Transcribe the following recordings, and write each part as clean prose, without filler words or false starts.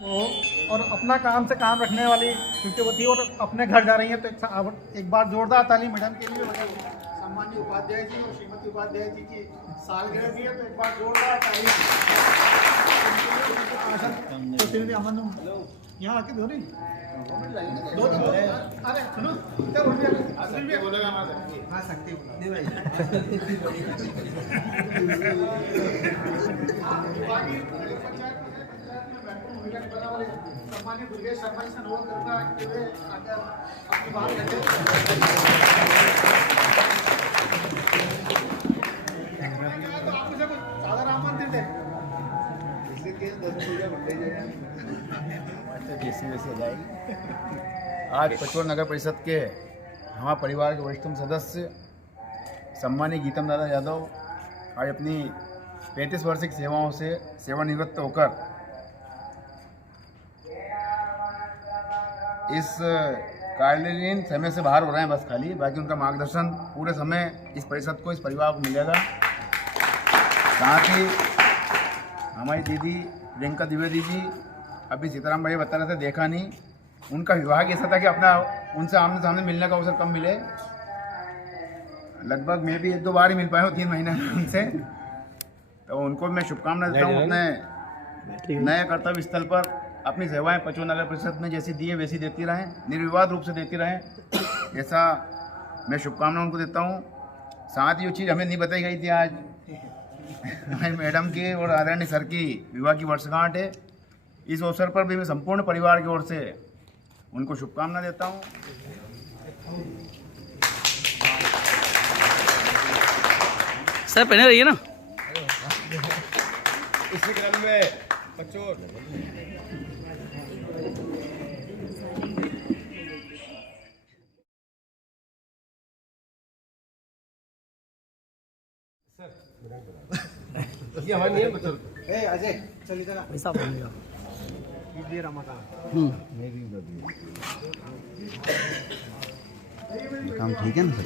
और अपना काम से काम रखने वाली क्योंकि वो थी और अपने घर जा रही हैं, तो एक बार जोरदार ताली मैडम के लिए बजाइए। सम्माननीय उपाध्याय जी और श्रीमती उपाध्याय जी की सालगिरह भी है, तो एक बार जोरदार ताली। यहाँ आके धो रही दो अरे सुनो क्या बोलेगा हाँ सकती सम्मानित दुर्गेश शर्मा जी से अनुरोध करूंगा कि वे आकर अपनी बात रखें। तो आप मुझे कुछ साधारण आमंत्रित है। आज पचोर नगर परिषद के हमारे परिवार के वरिष्ठतम सदस्य सम्मानित गीतम दादा यादव आज अपनी 35 वर्ष की सेवाओं से सेवानिवृत्त होकर इस कार्यालयीन समय से बाहर हो रहे हैं बस खाली, बाकी उनका मार्गदर्शन पूरे समय इस परिषद को, इस परिवार को मिलेगा। साथ ही हमारी दीदी प्रियंका द्विवेदी जी अभी सीताराम भाई बता रहे थे, देखा नहीं, उनका विवाह ऐसा था कि अपना उनसे आमने सामने मिलने का अवसर कम मिले, लगभग मैं भी 1-2 बार ही मिल पाया हूँ 3 महीने में उनसे। तो उनको मैं शुभकामनाएं देता हूँ अपने नए कर्तव्य स्थल पर अपनी सेवाएं पचोर नगर परिषद में जैसी दी है वैसी देती रहें, निर्विवाद रूप से देती रहें, ऐसा मैं शुभकामना उनको देता हूँ। साथ ही वो चीज़ हमें नहीं बताई गई थी, आज हमारी मैडम की और आदरणीय सर की विवाह की वर्षगांठ है। इस अवसर पर भी मैं संपूर्ण परिवार की ओर से उनको शुभकामना देता हूँ। सर पहने रहिए ना इसी क्रम में पचोर ये हमारे नहीं है पचोर। अजय चल इधर पैसा बनेगा ये रमाकांत काम ठीक है ना सर?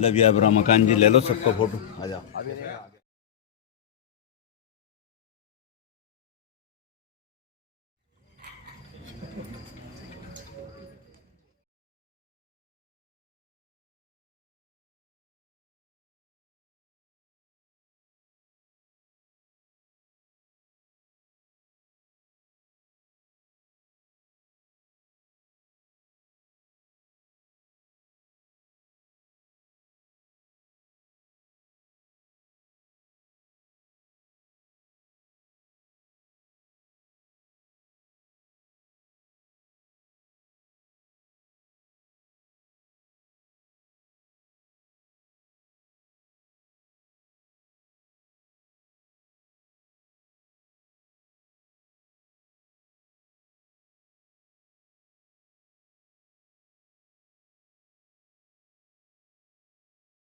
लव यू रमाकांत जी, ले लो सबका फोटो, आ जाओ।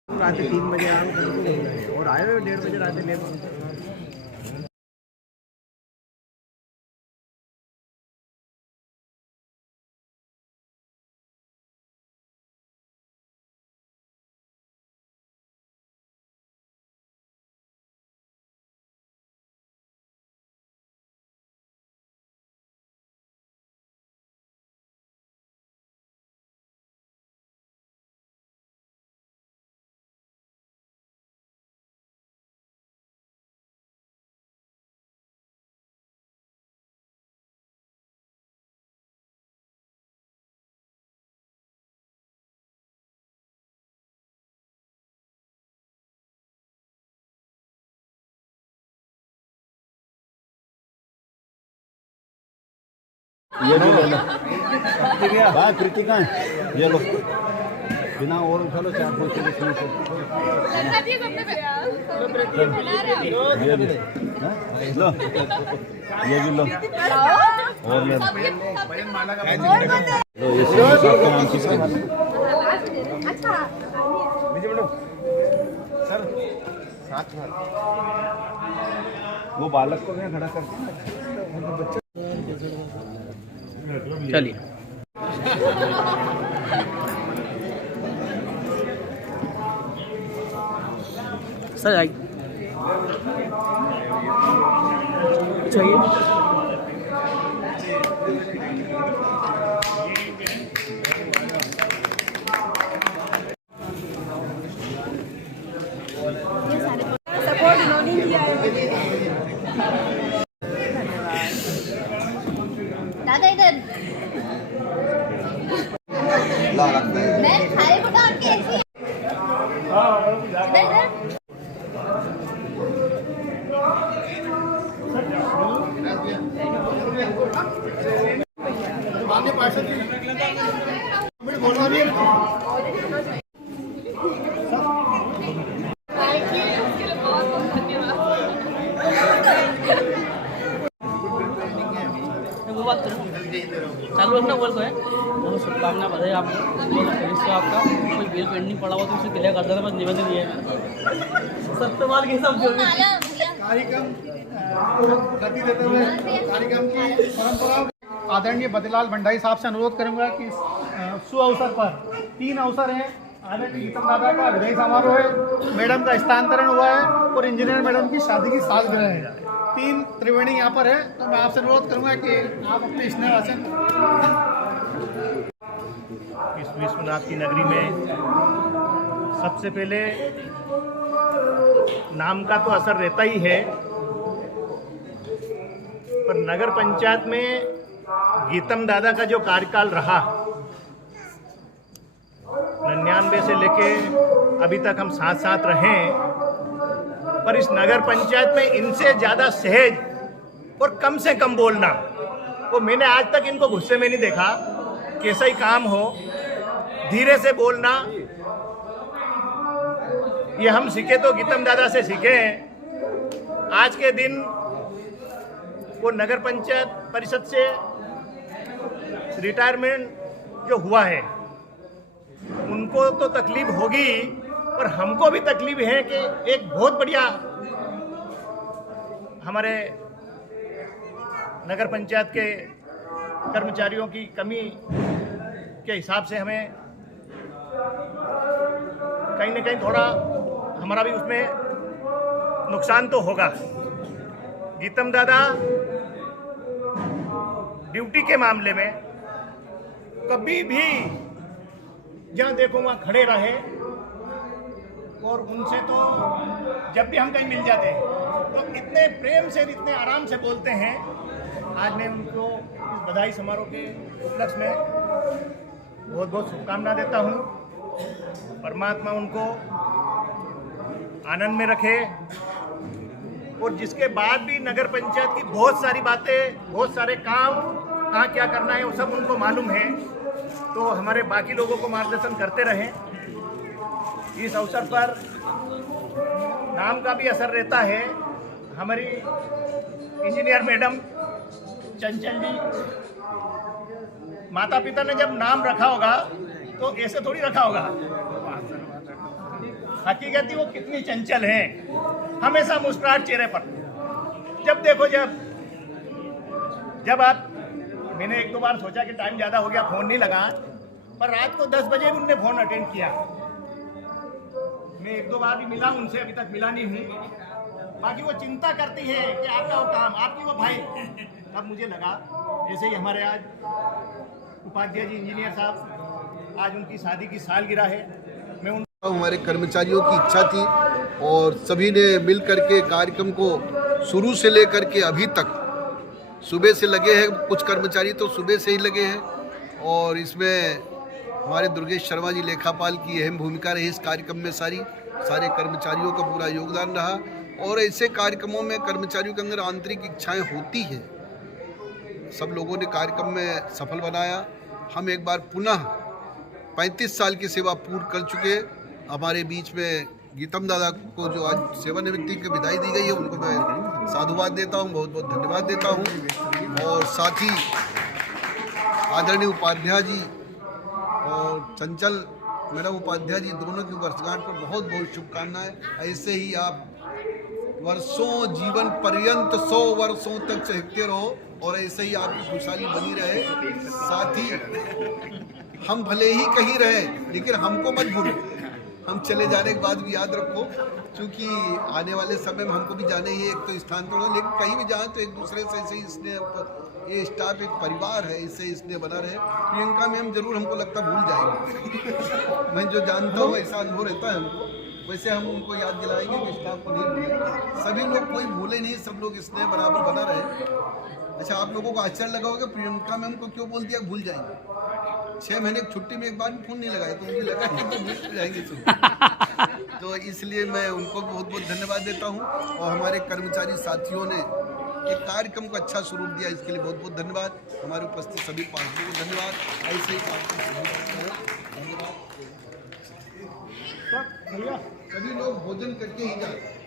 रात 3 बजे आए और आए हुए 1:30 बजे रात लेट। ये भी ले लो। हाँ कृतिका, ये लो, बिना और उठा लो 4-5 किलो इसमें से। ये भी लो, ये भी लो और ले लो। लो ये सबका नाम किसका? सर साथ में वो बालक को मैं खड़ा करके चलिए सर आइए चाहिए सपोर्ट इन्होंने किया है मुझे। दादा इधर मैं खाए बता आपके ऐसी इधर माननीय पार्षद जी बोलना भी वो बात करो चालू रखना बोल को है बहुत शुभकामना बधाई आपको पुलिस से आपका कोई बिल पेंडिंग पड़ा हुआ तो उसे क्लियर कर देना बस निवेदन ये है सत्यवाल के हिसाब से कार्यक्रम गति देते हुए कार्यक्रम की परंपरा आदरणीय बद्रीलाल भंडारी साहब से अनुरोध करूंगा कि सु अवसर पर 3 अवसर हैं। आदरणीय गीतम दादा का विदाई समारोह है, मैडम का स्थानांतरण हुआ है और इंजीनियर मैडम की शादी की सालगिरह है। 3 त्रिवेणी यहाँ पर है, तो मैं आपसे अनुरोध करूंगा कि आप अपने स्नेह आसन इस विश्वनाथ की नगरी में सबसे पहले नाम का तो असर रहता ही है, पर नगर पंचायत में गीतम दादा का जो कार्यकाल रहा 99 से लेके अभी तक हम साथ साथ रहे, पर इस नगर पंचायत में इनसे ज़्यादा सहज और कम से कम बोलना, वो मैंने आज तक इनको गुस्से में नहीं देखा। कैसा ही काम हो धीरे से बोलना, ये हम सीखे तो गीतम दादा से सीखे हैं। आज के दिन वो नगर पंचायत परिषद से रिटायरमेंट जो हुआ है उनको तो तकलीफ होगी, पर हमको भी तकलीफ है कि एक बहुत बढ़िया हमारे नगर पंचायत के कर्मचारियों की कमी के हिसाब से हमें कहीं ना कहीं थोड़ा हमारा भी उसमें नुकसान तो होगा। गीतम दादा ड्यूटी के मामले में कभी भी जहाँ देखो वहाँ खड़े रहे, और उनसे तो जब भी हम कहीं मिल जाते हैं तो इतने प्रेम से इतने आराम से बोलते हैं। आज मैं उनको इस बधाई समारोह के उपलक्ष्य में बहुत बहुत शुभकामना देता हूँ। परमात्मा उनको आनंद में रखे, और जिसके बाद भी नगर पंचायत की बहुत सारी बातें, बहुत सारे काम, कहाँ क्या करना है वो सब उनको मालूम है, तो हमारे बाकी लोगों को मार्गदर्शन करते रहें। इस अवसर पर नाम का भी असर रहता है। हमारी इंजीनियर मैडम चंचल जी, माता पिता ने जब नाम रखा होगा तो ऐसे थोड़ी रखा होगा, हकीकत वो कितनी चंचल हैं, हमेशा मुस्कुराहट चेहरे पर। जब देखो जब आप, मैंने 1-2 बार सोचा कि टाइम ज़्यादा हो गया फ़ोन नहीं लगा, पर रात को 10 बजे भी उनने फ़ोन अटेंड किया। मैं 1-2 बार भी मिला उनसे, अभी तक मिला नहीं हूँ। बाकी वो चिंता करती है कि आपका वो काम, आपकी वो भाई। तब मुझे लगा जैसे ही हमारे आज उपाध्याय जी इंजीनियर साहब, आज उनकी शादी की सालगिरह है, मैं उन हमारे कर्मचारियों की इच्छा थी और सभी ने मिल करके कार्यक्रम को शुरू से लेकर के अभी तक सुबह से लगे हैं। कुछ कर्मचारी तो सुबह से ही लगे हैं, और इसमें हमारे दुर्गेश शर्मा जी लेखापाल की अहम भूमिका रही इस कार्यक्रम में। सारे कर्मचारियों का पूरा योगदान रहा, और ऐसे कार्यक्रमों में कर्मचारियों के अंदर आंतरिक इच्छाएं होती हैं। सब लोगों ने कार्यक्रम में सफल बनाया। हम एक बार पुनः 35 साल की सेवा पूर्ण कर चुके हमारे बीच में गीतम दादा को जो आज सेवानिवृत्ति की विदाई दी गई है, उनको मैं साधुवाद देता हूं, बहुत बहुत धन्यवाद देता हूं। और साथ ही आदरणीय उपाध्याय जी और चंचल मैडम उपाध्याय जी दोनों की वर्षगांठ पर बहुत बहुत शुभकामनाएं। ऐसे ही आप वर्षों जीवन पर्यंत 100 वर्षों तक चहकते रहो, और ऐसे ही आपकी खुशहाली बनी रहे। साथ ही हम भले ही कहीं रहे, लेकिन हमको मत भूलो। हम चले जाने के बाद भी याद रखो, क्योंकि आने वाले समय में हमको भी जाना ही है। एक तो स्थान पर, लेकिन कहीं भी जाए तो एक दूसरे से ऐसे ही स्नेह, ये स्टाफ एक परिवार है, इससे स्नेह बना रहे। प्रियंका में हम जरूर, हमको लगता भूल जाएंगे मैं जो जानता हूँ ऐसा अनुभव रहता है हमको, वैसे हम उनको याद दिलाएंगे कि स्टाफ को नहीं भूलें। सभी लोग कोई भूले नहीं, सब लोग स्नेह बराबर बना रहे। अच्छा, आप लोगों को आश्चर्य लगा होगा प्रियंका मैम को क्यों बोल दिया भूल जाएंगे। 6 महीने की छुट्टी में एक बार भी फोन नहीं लगाया, तो मुझे लगा कि तो भूल जाएंगे सब। तो इसलिए मैं उनको बहुत बहुत धन्यवाद देता हूँ, और हमारे कर्मचारी साथियों ने एक कार्यक्रम को अच्छा स्वरूप दिया, इसके लिए बहुत बहुत धन्यवाद। हमारे उपस्थित सभी पार्टियों को धन्यवाद। ऐसे ही धन्यवाद। सभी लोग भोजन करके ही जाते हैं।